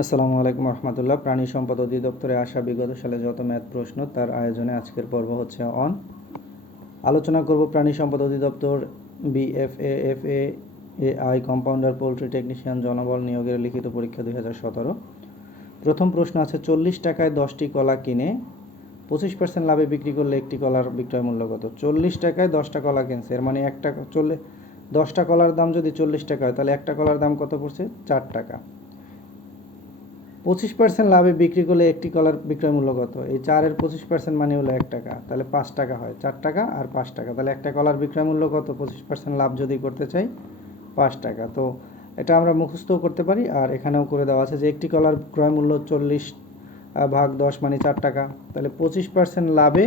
আসসালামু আলাইকুম রহমতুল্লাহ। প্রাণী সম্পদ অধিদপ্তরে আসা বিগত সালে যত ম্যাথ প্রশ্ন তার আয়োজনে আজকের পর্ব হচ্ছে অন। আলোচনা করব প্রাণী সম্পদ অধিদপ্তর BFAFAI কম্পাউন্ডার পোল্ট্রি টেকনিশিয়ান জনবল নিয়োগের লিখিত পরীক্ষা 2017। প্রথম প্রশ্ন আছে 40 টাকায় 10টি কলা কিনে 25% লাভে বিক্রি করলে একটি কলার বিক্রয় মূল্য কত? 40 টাকায় 10টা কলা কিনছে, এর মানে 10টা কলার দাম যদি 40 টাকা হয় তাহলে একটা কলার দাম কত পড়ছে? 4 টাকা। 25% লাভে বিক্রি করলে একটি কলার বিক্রয় মূল্য কত? এই 4-এর 25% মানে হলো 1 টাকা, তাহলে 5 টাকা হয়। 4 টাকা আর 5 টাকা, তাহলে একটা কলার বিক্রয় মূল্য কত? 25% লাভ যদি করতে চাই 5 টাকা। তো এটা আমরা মুখস্থও করতে পারি আর এখানেও করে দেওয়া আছে যে একটি কলার ক্রয় মূল্য 40/10 মানে 4 টাকা, তাহলে 25% লাভে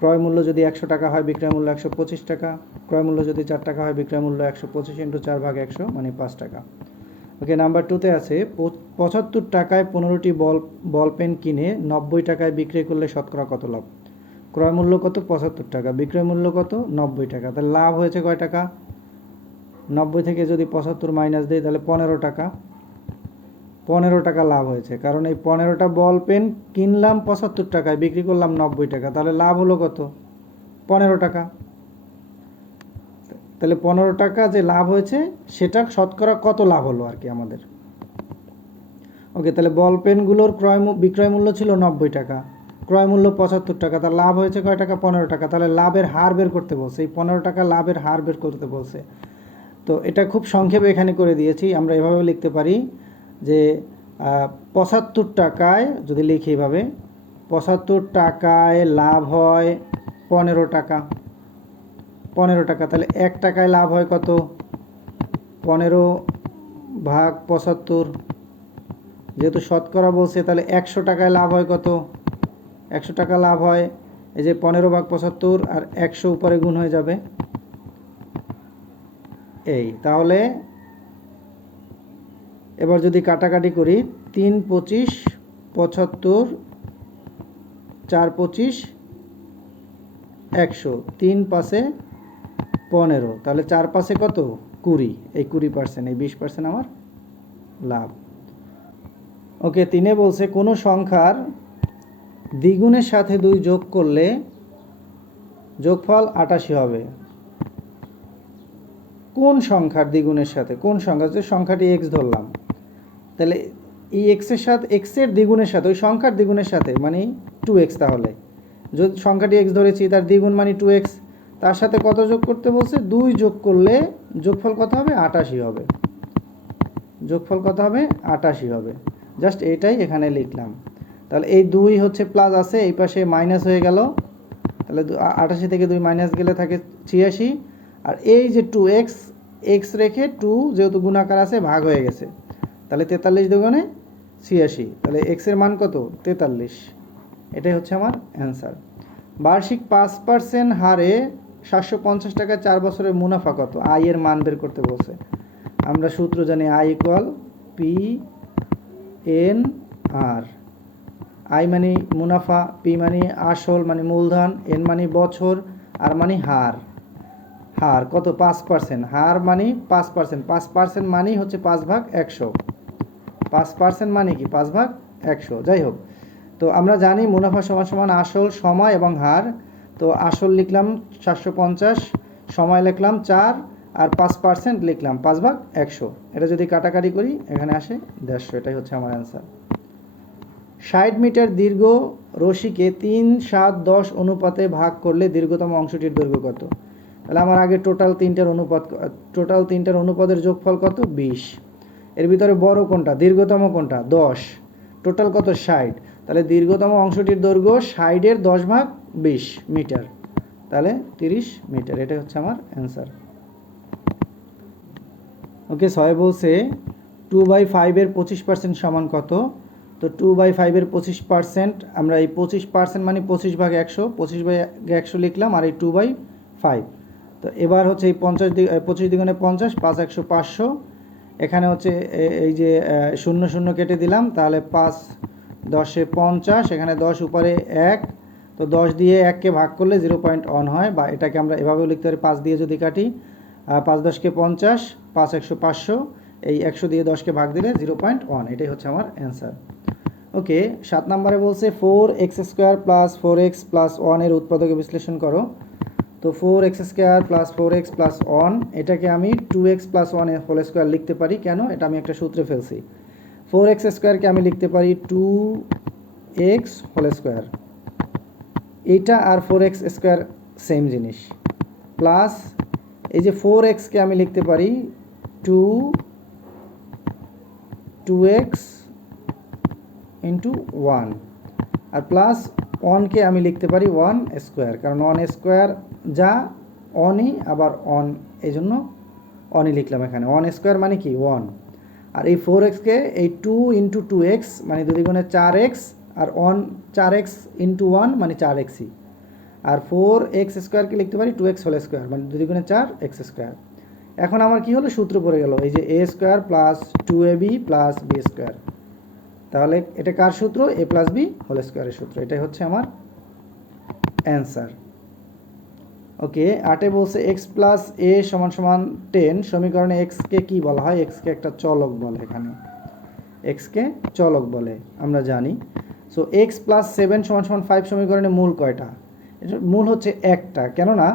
ক্রয় মূল্য যদি 100 টাকা হয়, বিক্রয় মূল্য 125 টাকা। ক্রয় মূল্য যদি 4 টাকা হয়, বিক্রয় মূল্য 125 × 4/100 মানে 5 টাকা। ওকে, নাম্বার 2তে আছে 75 টাকায় 15টি বল পেন কিনে 90 টাকায় বিক্রি করলে শতকরা কত লাভ? ক্রয় মূল্য কত? 75 টাকা, বিক্রয় মূল্য কত? 90 টাকা, তাহলে লাভ হয়েছে কয় টাকা? 90 থেকে যদি 75 মাইনাস দেয় তাহলে 15 টাকা। 15 টাকা লাভ হয়েছে, কারণ এই 15টা বল পেন কিনলাম 75 টাকায়, বিক্রি করলাম 90 টাকা, তাহলে লাভ হলো কত? 15 টাকা। তাহলে 15 টাকা যে লাভ হয়েছে সেটা শতকরা কত লাভ হলো আর কি আমাদের। ওকে, তাহলে বল পেনগুলোর বিক্রয় মূল্য ছিল 90 টাকা, ক্রয় মূল্য 75 টাকা, তার লাভ হয়েছে কয় টাকা? 15 টাকা। তাহলে লাভের হার বের করতে বলছে, এই 15 টাকা লাভের হার বের করতে বলছে। তো এটা খুব সংক্ষেপে এখানে করে দিয়েছি। আমরা এভাবে লিখতে পারি যে 75 টাকায়, যদি লিখি এভাবে, 75 টাকায় লাভ হয় 15 টাকা। 15 টাকা, তাহলে 1 টাকায় লাভ হয় কত? 15/75। যেহেতু শতকরা বলছে তাহলে 100 টাকায় লাভ হয় কত? 100 টাকা লাভ হয়, এই যে 15/75 আর 100 উপরে গুণ হয়ে যাবে এই। তাহলে এবার যদি কাটাকাটি করি, 3 25 75, 4 25 100, 3 পাশে 15, তাহলে 4 পাশে কত? 20, এই 20%, এই 20% আমার লাভ। ওকে, 3-এ বলছে কোনো সংখ্যার দ্বিগুণের সাথে 2 যোগ করলে যোগফল 88 হবে। কোন সংখ্যার দ্বিগুণের সাথে? কোন সংখ্যা? যে সংখ্যাটি এক্স ধরলাম, তাহলে এই এক্সের সাথে, এক্সের দ্বিগুণের সাথে, ওই সংখ্যার দ্বিগুণের সাথে মানে 2x, তাহলে যদি সংখ্যাটি এক্স ধরেছি তার দ্বিগুণ মানে 2x, তার সাথে কত যোগ করতে বলছে? 2 যোগ করলে যোগফল কত হবে? 88 হবে। যোগফল কত হবে? 88 হবে। জাস্ট এটাই এখানে লিখলাম। তাহলে এই 2 হচ্ছে প্লাস আছে, এই পাশে মাইনাস হয়ে গেল, তাহলে 88 থেকে 2 মাইনাস গেলে থাকে 86, আর এই যে 2x, এক্স রেখে 2 যেহেতু গুণাকার আছে ভাগ হয়ে গেছে, তাহলে 43 দুগুণে 86, তাহলে এক্সের মান কত? 43। এটাই হচ্ছে আমার অ্যান্সার। বার্ষিক 5% হারে 750 টাকায় 4 বছরের মুনাফা কত? আই এর মান বের করতে বলছে। আমরা সূত্র জানি I = P/N/R। আই মানে মুনাফা, পি মানে আসল মানে মূলধন, এন মানে বছর, আর মানে হার। হার কত? 5%। হার মানে 5%, 5% মানেই হচ্ছে 5/100। 5% মানে কি? 5/100। যাই হোক, তো আমরা জানি মুনাফা সমান সমান আসল, সময় এবং হার। তো আসল লিখলাম 750, সময় লিখলাম 4, আর 5% লিখলাম 5/100। এটা যদি কাটাকাটি করি এখানে আসে 150। এটাই হচ্ছে আমার অ্যান্সার। 60 মিটার দীর্ঘ রশিকে 3, 7, 10 অনুপাতে ভাগ করলে দীর্ঘতম অংশটির দৈর্ঘ্য কত? তাহলে আমার আগে টোটাল তিনটার অনুপাতের যোগফল কত? 20। এর ভিতরে বড় কোনটা? দীর্ঘতম কোনটা? 10। টোটাল কত? 60। তাহলে দীর্ঘতম অংশটির দৈর্ঘ্য 60-এর 10/20 মিটার, তাহলে 30 মিটার। এটা হচ্ছে আমার অ্যান্সার। ওকে, 6 বলছে 2/5-এর 25% সমান কত? তো 2/5-এর 25%, আমরা এই 25% মানে 25/100, 25/100 লিখলাম, আর এই 2/5। তো এবার হচ্ছে এই 25 দ্বিগুণে 50, 5 100 500, এখানে হচ্ছে এই যে 0 0 কেটে দিলাম, তাহলে 5 10-এ 50, এখানে 10 উপরে 1, তো 10 দিয়ে 1কে ভাগ করলে 0.1 হয়, বা এটাকে আমরা এভাবেও লিখতে পারি, 5 দিয়ে যদি কাটি, 5 10-কে 50, 5 100 500, এই 100 দিয়ে 10কে ভাগ দিলে 0.1, এটাই হচ্ছে আমার অ্যান্সার। ওকে, 7 নম্বরে বলছে 4x² প্লাস 4x প্লাস 1 এর উৎপাদকে বিশ্লেষণ করো। তো 4x² প্লাস 4x প্লাস 1, এটাকে আমি 2x প্লাস 1 এর হোল স্কোয়ার লিখতে পারি। কেন? এটা আমি একটা সূত্রে ফেলছি। 4x² আমি লিখতে পারি 2x হোল স্কোয়ার, এইটা আর 4x² সেম জিনিস, প্লাস এই যে 4xকে আমি লিখতে পারি 2x ইন্টু 1, আর প্লাস 1কে আমি লিখতে পারি 1², কারণ 1² যা 1ই আবার 1, এই জন্য 1ই লিখলাম এখানে। 1² মানে কি 1, আর এই 4xকে এই 2 ইন্টু 2x মানে 2 দ্বিগুণে 4x, আর 4x ইন্টু 1 মানে 4xই, আর 4x² কে লিখতে পারি 2x হোল স্কোয়ার মানে 2 দ্বিগুণে 4x²। এখন আমার কি হলো, সূত্র পড়ে গেল এই যে a² plus 2ab plus b²। তাহলে এটা কার সূত্র? a প্লাস b হোল স্কোয়ারের সূত্র। এটাই হচ্ছে আমার অ্যান্সার। ওকে, 8এ বলছে x প্লাস a সমান সমান 10 সমীকরণে x কে কি বলা হয়? x কে একটা চলক বলে। এখানে x কে চলক বলে আমরা জানি। সো x প্লাস 7 সমান সমান 5 সমীকরণে মূল কয়টা? এটার মূল হচ্ছে একটা, কেননা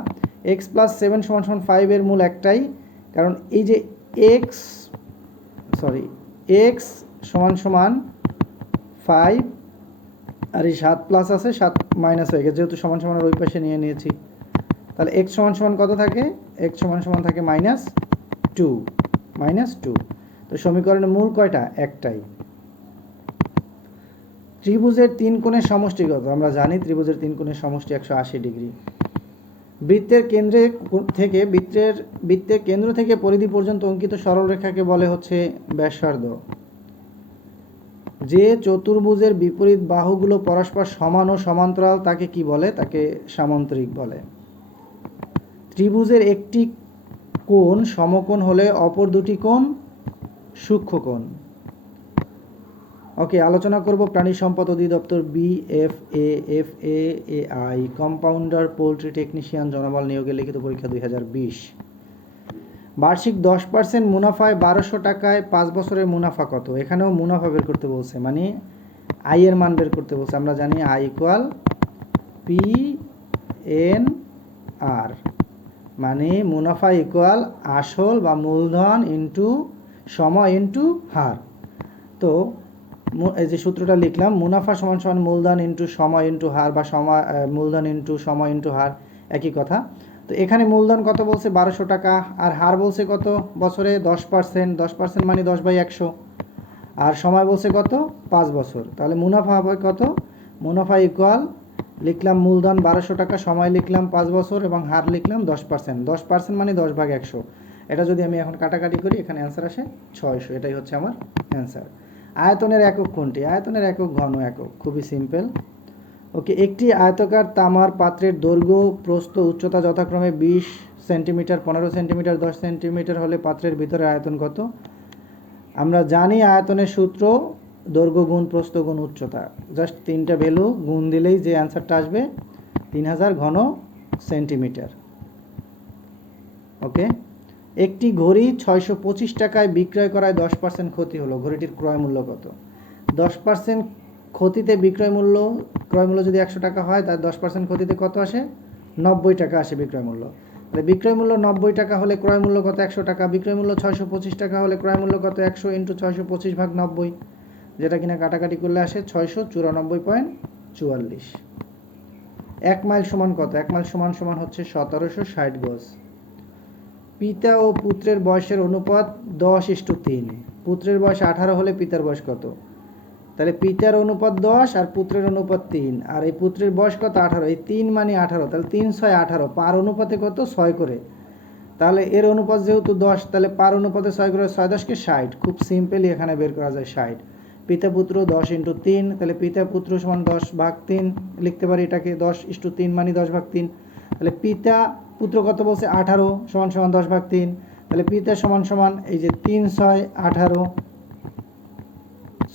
x প্লাস 7 সমান সমান 5 এর মূল একটাই, কারণ এই যে x সমান সমান 5 আর এই 7 প্লাস আছে, 7 মাইনাস হয়ে গেছে যেহেতু সমান সমানের ওই পাশে নিয়ে নিয়েছি। তাহলে x সমান সমান কত থাকে? x সমান সমান থাকে -2। তো সমীকরণের মূল কয়টা? একটাই। ত্রিভুজের 3 কোণের সমষ্টি কত? আমরা জানি ত্রিভুজের 3 কোণের সমষ্টি 180 ডিগ্রি। বৃত্তের কেন্দ্র থেকে পরিধি পর্যন্ত অঙ্কিত সরলরেখাকে বলে হচ্ছে ব্যাসার্ধ। যে চতুর্ভুজের বিপরীত বাহুগুলো পরস্পর সমান ও সমান্তরাল তাকে কি বলে? তাকে সামান্তরিক বলে। ত্রিভুজের একটি কোণ সমকোণ হলে অপর দুটি কোণ সূক্ষ্মকোণ। ওকে, আলোচনা করব প্রাণী সম্পদ অধিদপ্তর BFAFAI কম্পাউন্ডার পোল্ট্রি টেকনিশিয়ান জনবল নিয়োগের লিখিত পরীক্ষা 2020। বার্ষিক 10% মুনাফায় 1200 টাকায় 5 বছরের মুনাফা কত? এখানেও মুনাফা বের করতে বলছে, মানে আয়ের মান বের করতে বলছে। আমরা জানি আই ইকুয়াল PNR, মানে মুনাফা ইকুয়াল আসল বা মূলধন ইন্টু সময় ইন্টু হার। তো এই যে সূত্রটা লিখলাম, মুনাফা সমান সমান মূলধন ইন্টু সময় ইন্টু হার, বা মূলধন ইন্টু সময় ইন্টু হার, একই কথা। তো এখানে মূলধন কত বলছে? 1200 টাকা, আর হার বলছে কত? বছরে 10%, 10% মানে 10/100, আর সময় বলছে কত? 5 বছর। তাহলে মুনাফা হবে কত? মুনাফা ইকুয়াল লিখলাম মূলধন 1200 টাকা, সময় লিখলাম 5 বছর, এবং হার লিখলাম 10%। 10% মানে 10/100। এটা যদি আমি এখন কাটাকাটি করি, এখানে অ্যান্সার আসে 600। এটাই হচ্ছে আমার অ্যান্সার। আয়তনের একক কোনটি? আয়তনের একক ঘন একক, খুবই সিম্পল। ওকে, একটি আয়তাকার তামার পাত্রের দৈর্ঘ্য প্রস্থ উচ্চতা যথাক্রমে 20 সেন্টিমিটার, 15 সেন্টিমিটার, 10 সেন্টিমিটার হলে পাত্রের ভিতরে আয়তন কত? আমরা জানি আয়তনের সূত্র দৈর্ঘ্য গুণ প্রস্থ গুণ উচ্চতা, জাস্ট 3টা ভ্যালু গুণ দিলেই যে অ্যান্সারটা আসবে 3000 ঘন সেন্টিমিটার। ওকে, একটি ঘড়ি 625 টাকায় বিক্রয় করায় 10% ক্ষতি হলো, ঘড়িটির ক্রয় মূল্য কত? 10% ক্ষতিতে ক্রয় মূল্য যদি 100 টাকা হয়, তার 10% ক্ষতিতে কত আসে? 90 টাকা আসে বিক্রয় মূল্য। তাহলে বিক্রয় মূল্য 90 টাকা হলে ক্রয় মূল্য কত? 100 টাকা। বিক্রয় মূল্য 625 টাকা হলে ক্রয় মূল্য কত? 100 ইন্টু 625 ভাগ 90, যেটা কিনা কাটাকাটি করলে আসে 694.44। 1 মাইল সমান কত? 1 মাইল সমান সমান হচ্ছে 1760 গজ। পিতা ও পুত্রের বয়সের অনুপাত 10:3। পুত্রের বয়স 18 হলে পিতার বয়স কত? তাহলে পিতার অনুপাত 10 আর পুত্রের অনুপাত 3, আর এই পুত্রের বয়স কত? 18। এই 3 মানে 18, তাহলে 3 6 18, পার অনুপাতে কত? 6 করে। তাহলে এর অনুপাত যেহেতু 10, তাহলে পার অনুপাতে 6 করে 6 10কে 60। খুব সিম্পলি এখানে বের করা যায় 60। পিতা পুত্র 10 ইন্টু 3, তাহলে পিতা পুত্র সমান 10/3 লিখতে পারি এটাকে। 10:3 মানে 10/3। তাহলে পিতা পুত্র কত বলছে? 18 সমান সমান 10/3। তাহলে পিতা সমান সমান এই যে 3 6 18,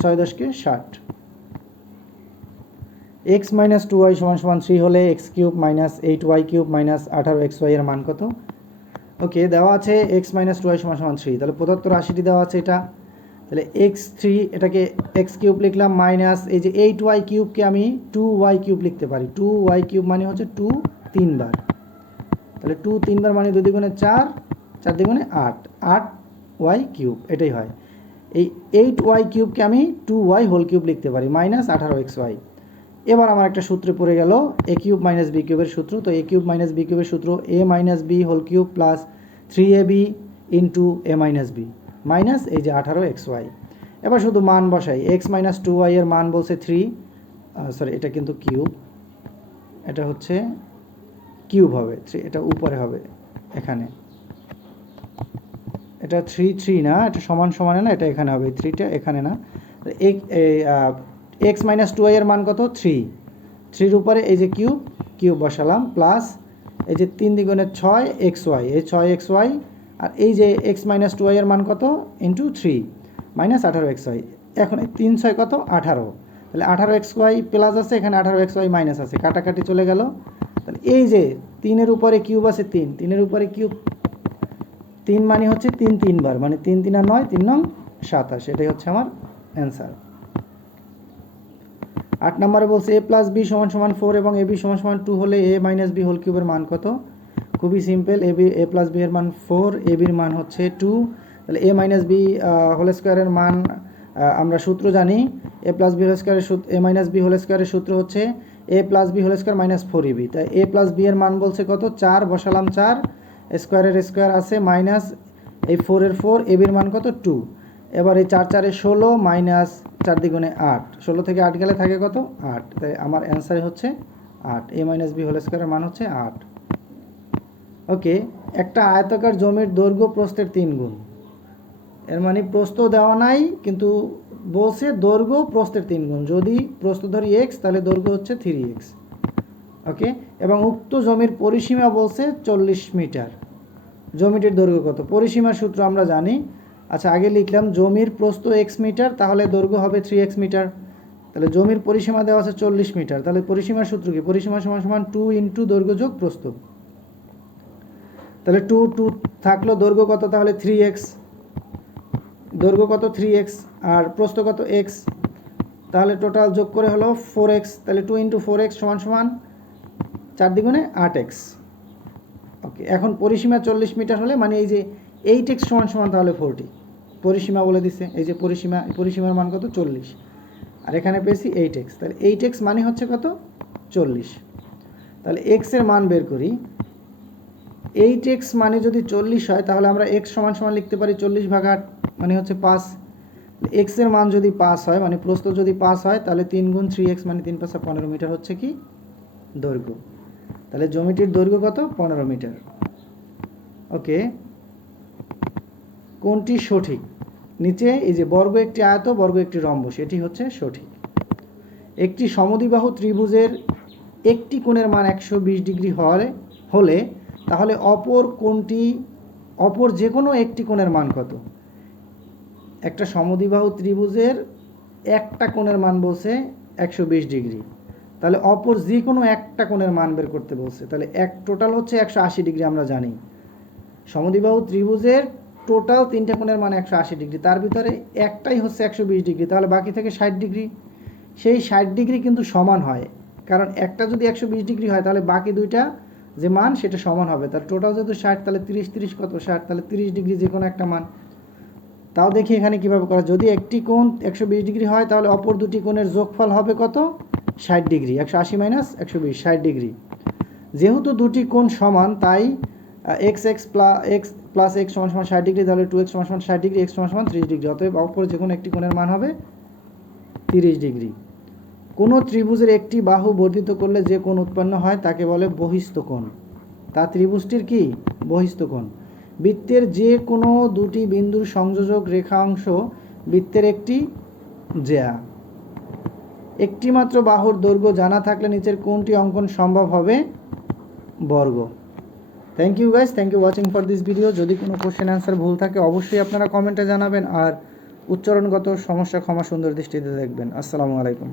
6 10কে 60। x মাইনাস 2y সমান সমান 3 হলে x cube minus 8y cube minus 18xy এর মান কত? ওকে, দেওয়া আছে এক্স মাইনাস টু ওয়াই সমান সমান থ্রি, তাহলে প্রদত্ত রাশিটি দেওয়া আছে এটা, তাহলে এক্স থ্রি, এটাকে এক্স কিউব লিখলাম, মাইনাস এই যে 8y কিউবকে আমি 2y কিউব লিখতে পারি, 2y কিউব মানে হচ্ছে 2 তিনবার, তাহলে 2 তিনবার মানে 2 দ্বিগুণে 4, 4 দ্বিগুণে 8, 8y কিউব, এটাই হয়। এই 8y কিউবকে আমি 2y হোল কিউব লিখতে পারি, মাইনাস 18xy। এবার আমার একটা সূত্রে পড়ে গেল এ কিউব মাইনাস বি কিউবের সূত্র, তো এ কিউব মাইনাস বি কিউবের সূত্র A minus B whole cube plus 3ab into A minus B minus এই যে 18xy। এবার শুধু মান বসাই, এক্স মাইনাস 2y এর মান বলছে 3, সরি এটা কিন্তু কিউব, এটা হচ্ছে কিউব হবে 3, এটা উপরে হবে এখানে, এটা 3 না, এটা সমান সমানে না, এটা এখানে হবে 3টা এখানে না। এক্স মাইনাস 2y এর মান কত 3, 3-র উপরে এই যে কিউব, কিউব বসালাম, প্লাস এই যে 3 দ্বিগুণে 6xy, এই 6xy, আর এই যে এক্স মাইনাস 2y এর মান কত ইন্টু 3 মাইনাস 18xy। এখন এই 3 6 কত 18, তাহলে 18xy প্লাস আছে, এখানে 18xy মাইনাস আছে, কাটাকাটি চলে গেল। তাহলে এই যে 3-এর উপরে কিউব আছে 3, 3-এর উপরে কিউব 3 মানে হচ্ছে 3 তিনবার, মানে 3 3 আর 9, 3 9 27, এটাই হচ্ছে আমার অ্যান্সার। 8 নম্বরে বলছে এ প্লাস বি সমান সমান 4 এবং এ বি সমান সমান 2 হলে এ মাইনাস বি হোল কিউবের মান কত? খুবই সিম্পল, এ প্লাস বি এর মান 4, এ বির মান হচ্ছে 2, তাহলে এ মাইনাস বি হোল স্কোয়ারের মান আমরা সূত্র জানি, এ প্লাস বি হোল স্কোয়ারের সূত্র, এ মাইনাস বি হোল স্কোয়ারের সূত্র হচ্ছে A plus B whole square minus 4ab, তাই এ প্লাস বি এর মান বলছে কত 4, বসালাম 4, স্কোয়ারের স্কোয়ার আছে মাইনাস এই 4-এর 4, এ বির মান কত 2, এবার এই 4 4-এ 16 মাইনাস 4 দ্বিগুণে 8, 16 থেকে 8 গেলে থাকে কত 8, তাই আমার অ্যান্সার হচ্ছে 8, এ মাইনাস বি হোল স্কোয়ারের মান হচ্ছে 8। ওকে, একটা আয়তাকার জমির দৈর্ঘ্য প্রস্থের 3 গুণ, এর মানে প্রস্থ দেওয়া নাই কিন্তু বলছে দৈর্ঘ্য প্রস্থের 3 গুণ, যদি প্রস্থ ধরি x তাহলে দৈর্ঘ্য হচ্ছে 3x। ওকে, এবং উক্ত জমির পরিসীমা বলছে 40 মিটার, জমিটির দৈর্ঘ্য কত? পরিসীমার সূত্র আমরা জানি, আচ্ছা আগে লিখলাম জমির প্রস্থ x মিটার, তাহলে দৈর্ঘ্য হবে 3x মিটার, তাহলে জমির পরিসীমা দেওয়া আছে 40 মিটার, তাহলে পরিসীমার সূত্র কি? পরিসীমা সমান সমান 2 ইন্টু দৈর্ঘ্য যোগ প্রস্থ, তাহলে 2 2 থাকলো, দৈর্ঘ্য কত তাহলে 3x, দৈর্ঘ্য কত 3x আর প্রস্থ কত x, তাহলে টোটাল যোগ করে হলো 4x, তাহলে 2 ইন্টু 4x সমান সমান 4 দ্বিগুণে 8x। ওকে, এখন পরিসীমা 40 মিটার হলে মানে এই যে 8x সমান সমান তাহলে 40, পরিসীমা বলে দিছে, এই যে পরিসীমার মান কত 40, আর এখানে পেয়েছি 8x, তাহলে 8x মানে হচ্ছে কত 40, তাহলে x এর মান বের করি, 8x মানে যদি 40 হয় তাহলে আমরা x সমান সমান লিখতে পারি 40/8 মানে হচ্ছে 5, x এর মান যদি 5 হয় মানে প্রস্থ যদি 5 হয় তাহলে 3 গুণ 3x মানে 3 5 15 মিটার হচ্ছে কি দৈর্ঘ্য, তাহলে জমিটির দৈর্ঘ্য কত 15 মিটার। ওকে, কোনটি সঠিক? নিচে এই যে বর্গ একটি আয়ত, বর্গ একটি রম্বস, এটি হচ্ছে সঠিক। একটি সমদ্বিবাহু ত্রিভুজের একটি কোণের মান 120 ডিগ্রি হলে তাহলে অপর যে কোনো একটি কোণের মান কত? একটা সমদ্বিবাহু ত্রিভুজের একটা কোণের মান বলছে 120 ডিগ্রি, তাহলে অপর যে কোনো একটা কোণের মান বের করতে বলছে, তাহলে টোটাল হচ্ছে 180 ডিগ্রি। আমরা জানি সমদ্বিবাহু ত্রিভুজের টোটাল 3টা কোণের মান 180 ডিগ্রি, তার ভিতরে একটাই হচ্ছে 120 ডিগ্রি, তাহলে বাকি থেকে 60 ডিগ্রি, সেই 60 ডিগ্রি কিন্তু সমান হয়, কারণ একটা যদি 120 ডিগ্রি হয় তাহলে বাকি দুইটা যে মান সেটা সমান হবে, তার টোটাল যেহেতু 60, তাহলে 30 30 কত 60, তাহলে 30 ডিগ্রি যে কোনো একটা মান। তাও দেখি এখানে কীভাবে করা, যদি একটি কোণ 120 ডিগ্রি হয় তাহলে অপর দুটি কোণের যোগফল হবে কত 60 ডিগ্রি, 180 মাইনাস 120 60 ডিগ্রি। যেহেতু দুটি কোণ সমান তাই x প্লাস x সমান সমান 60 ডিগ্রি, তাহলে 2x সমান সমান 60 ডিগ্রি, x সমান সমান 30 ডিগ্রি, অতএব অপর যে কোনো একটি কোণের মান হবে 30 ডিগ্রি। কোনো ত্রিভুজের একটি বাহু বর্ধিত করলে যে কোণ উৎপন্ন হয় তাকে বলে বহিস্থ কোণ, তা ত্রিভুজটির কি বহিস্থ কোণ। বৃত্তের যে কোনো দুটি বিন্দুর সংযোজক রেখা অংশ বৃত্তের একটি জ্যা। একটি মাত্র বাহুর দৈর্ঘ্য জানা থাকলে নিচের কোনটি অঙ্কন সম্ভব হবে? বর্গ। Thank you guys, thank you watching for this video. যদি কোনো কোশ্চেন অ্যান্সার ভুল থাকে অবশ্যই আপনারা কমেন্টে জানাবেন, আর উচ্চারণগত সমস্যা ক্ষমা সুন্দর দৃষ্টিতে দেখবেন। আসসালামু আলাইকুম।